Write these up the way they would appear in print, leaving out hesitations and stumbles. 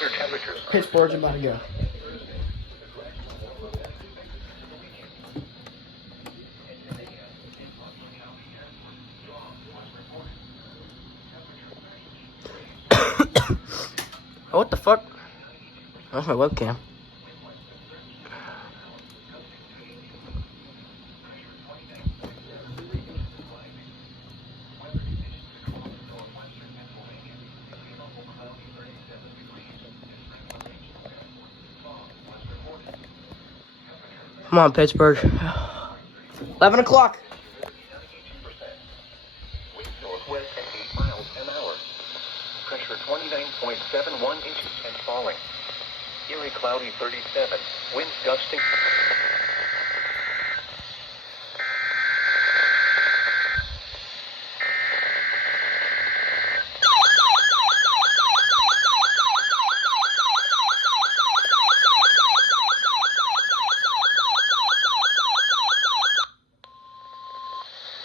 colder temperatures. Pittsburgh's about to go. Oh, what the fuck? That's my webcam. Come on, Pittsburgh. 11 o'clock. Wind northwest at 8 miles an hour. Pressure 29.71 inches and falling. Erie cloudy 37. Winds gusting.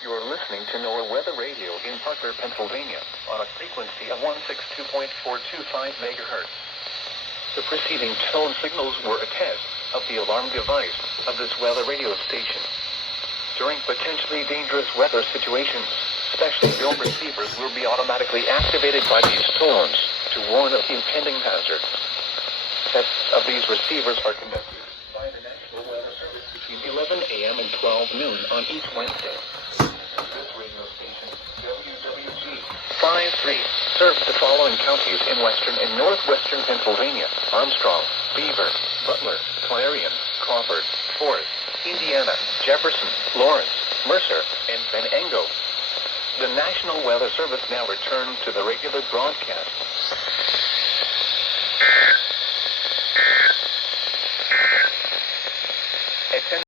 You're listening to NOAA Weather Radio in Parker, Pennsylvania, on a frequency of 162.425 megahertz. The preceding tone signals were a test of the alarm device of this weather radio station. During potentially dangerous weather situations, special dome receivers will be automatically activated by these tones to warn of impending hazards. Tests of these receivers are conducted by the National Weather Service between 11 a.m. and 12 noon on each Wednesday. This radio station, WWG53, serves the following counties in western and northwestern Pennsylvania: Armstrong, Beaver, Butler, Clarion, Crawford, Forest, Indiana, Jefferson, Lawrence, Mercer, and Venango. The National Weather Service now returns to the regular broadcast.